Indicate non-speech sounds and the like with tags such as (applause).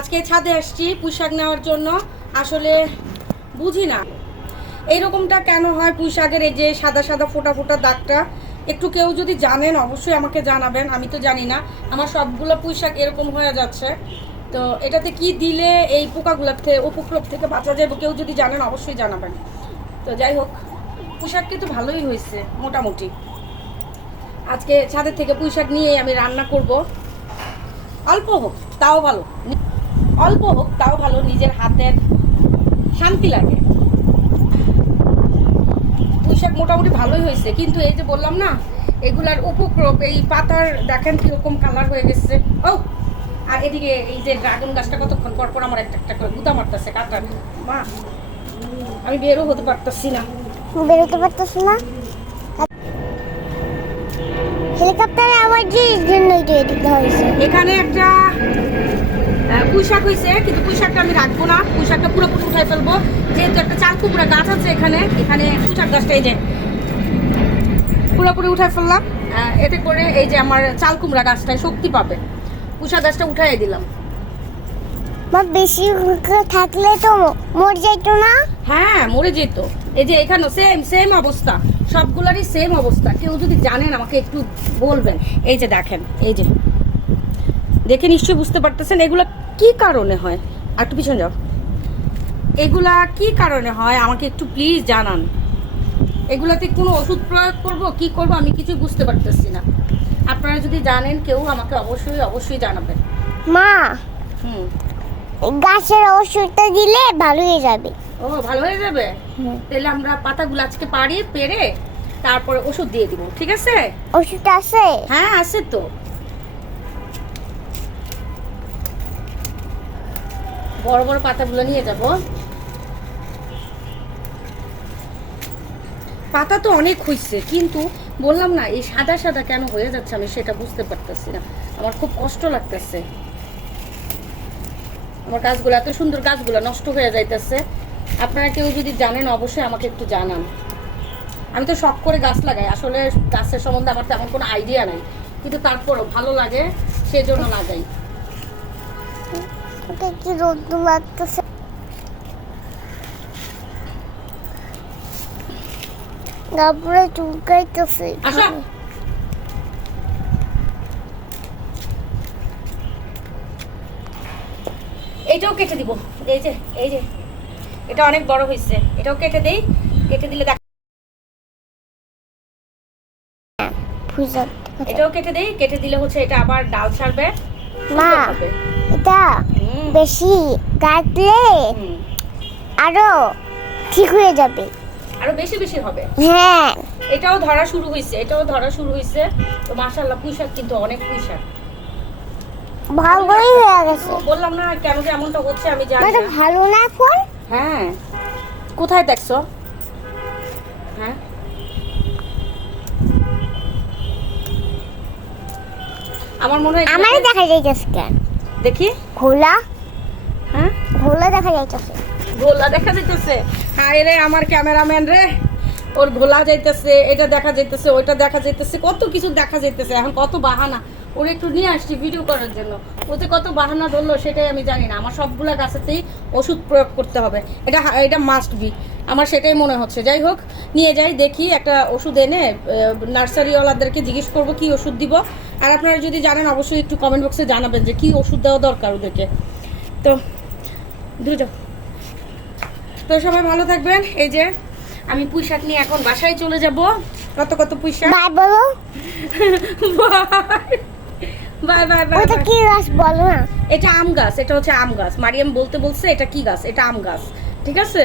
আজকে ছাদে আসছি পোশাক নেওয়ার জন্য। আসলে বুঝি না। এইরকমটা কেন হয় পুঁইশাকের? এই যে সাদা সাদা ফোটা ফোটা দাগটা। একটু কেউ যদি জানেন, অবশ্যই আমাকে জানাবেন। আমি তো জানি না। আমার সবগুলো পুঁইশাক এরকম হয়ে যাচ্ছে। তো এটাতে কি দিলে এই পোকাগুলোর থেকে উপক্রম থেকে বাঁচা যাবে? কেউ যদি জানেন, অবশ্যই জানাবেন। তো যাই হোক পোশাক কিন্তু ভালোই হয়েছে, মোটামুটি। আজকে ছাদের থেকে পুঁইশাক নিয়ে আমি রান্না করব। অল্প হোক, তাও ভালো। অল্প হোক, তাও ভালো, নিজের হাতের শান্তি লাগে। পুঁইশাক মোটামুটি ভালোই হয়েছে, কিন্তু এই যে বললাম না, এগুলার উপক্রম এই পাতার, দেখেন কীরকম কালার হয়ে গেছে। ও, আর এদিকে এই যে ড্রাগন গাছটা কতক্ষণ, পর পর আমার একটা একটা করে গুদা মারতেছে কাটা মা, আমি বেরও হতে পারতাছি না। বেরোতে পারতেছি না? এখানে একটা পুঁইশাক হয়েছে কিন্তু পুঁইশাকটা আমি রাখব না। পুঁইশাকটা পুরোপুরি উঠাই ফেলব। যেহেতু একটা চাল কুমড়া গাছ আছে এখানে এখানে পুঁইশাক গাছটা এই যে পুরোপুরি উঠাই ফেললাম। এতে করে এই যে আমার চাল কুমড়া গাছটায় শক্তি পাবে। পুঁইশাক গাছটা উঠাই দিলাম। বেশি থাকলে তো মর যাইতো না? হ্যাঁ মরে যেত। এই যে এখানে সেম সেম অবস্থা। সবগুলোরই সেম অবস্থা। কেউ যদি জানেন আমাকে একটু বলবেন। এই যে দেখেন এই যে। দেখে নিশ্চয়ই বুঝতে পারতেছেন এগুলো কি কারণে হয়? আর একটু পিছনে যাও। এগুলা কি কারণে হয়? আমাকে একটু প্লিজ জানান। এগুলাতে কোনো ওষুধ প্রয়োগ করব কি করব আমি কিছু বুঝতে পারতেছি না। আপনারা যদি জানেন কেউ আমাকে অবশ্যই অবশ্যই জানাবেন। মা! হুম। গাছের ওষুধটা দিলে ভালো হয়ে যাবে। ও ভালো হয়ে যাবে? তাহলে আমরা পাতাগুলো আজকে পারি পেরে তারপরে ওষুধ দিয়ে দিব ঠিক আছে? ওষুধ আছে? হ্যাঁ আছে তো। বড় বড় পাতাগুলো নিয়ে যাব। পাতা তো অনেক হয়েছে কিন্তু বললাম না এই সাদা সাদা কেন হয়ে যাচ্ছে আমি সেটা বুঝতে পারতেছি না। আমার খুব কষ্ট লাগতেছে। আমার গাছগুলো এত সুন্দর গাছগুলো নষ্ট হয়ে যাইতেছে। আপনারা কেউ যদি জানেন অবশ্যই আমাকে একটু জানান। আমি তো শখ করে গাছ লাগাই। আসলে গাছের সম্বন্ধে আমার তেমন কোনো আইডিয়া নাই। কিন্তু তারপরও ভালো লাগে সেজন্য লাগাই। কি রোদ লাগতেছে? তারপরে চুলকাইতেছে আসো। এইটাও কেটে দিব। এই যে এই যে। এটা অনেক বড় হয়েছে এটাও কেটে দেই। কেটে দিলে দেখ এটাও কেটে দেই। কেটে দিলে হচ্ছে এটা আবার ডাল ছাড়বে। মা এটা বেশি কাটলে আরও ঠিক হয়ে যাবে। আরও বেশি বেশি হবে। হ্যাঁ। এটাও ধরা শুরু হয়েছে এটাও ধরা শুরু হয়েছে তো মাশাল্লাহ পুঁইশাক কিন্তু অনেক পুঁইশাক। ভালোই হয়ে গেছে। বললাম না কেন যে এমনটা হচ্ছে আমি জানি না। ভালো না ফোন? হ্যাঁ। কোথায় দেখছ? হ্যাঁ। আমার মনে হয় আমারই দেখা যাইতেছে। কেন দেখি। ঘোলা? হ্যাঁ? ঘোলা দেখা যাইতেছে। গোলা দেখা যাইতেছে। হ্যাঁ রে আমার ক্যামেরাম্যান রে। ওর গোলা যাইতেছে এটা দেখা যাইতেছে ওইটা দেখা যাইতেছে কত কিছু দেখা যাইতেছে। এখন কত বাহানা। ওর একটু নিয়ে আসছি ভিডিও করার জন্য। ও যে কত বাহানা ধরলো সেটাই আমি জানি না। আমার সবগুলা গাছেতেই ওষুধ প্রয়োগ করতে হবে। এটা এটা মাস্ট বি আমার সেটাই মনে হচ্ছে। যাই হোক নিয়ে যাই দেখি একটা ওষুধ এনে নার্সারিওয়ালাদেরকে জিজ্ঞেস করব কি ওষুধ দিব। আর আপনারা যদি জানেন অবশ্যই একটু কমেন্ট বক্সে জানাবেন যে কি ওষুধ দেওয়া দরকার ওদেরকে। তো দুটো তো সবাই ভালো থাকবেন। এই যে আমি পুঁই শাক নিয়ে এখন বাসায় চলে যাব। কত কত পুঁই শাক (laughs) বাই। বলো বাই বাই বাই ওটা কি গাছ বলো না? এটা আম গাছ এটা হচ্ছে আম গাছ। মারিয়াম বলতে বলছে এটা কি গাছ? এটা আম গাছ। ঠিক আছে?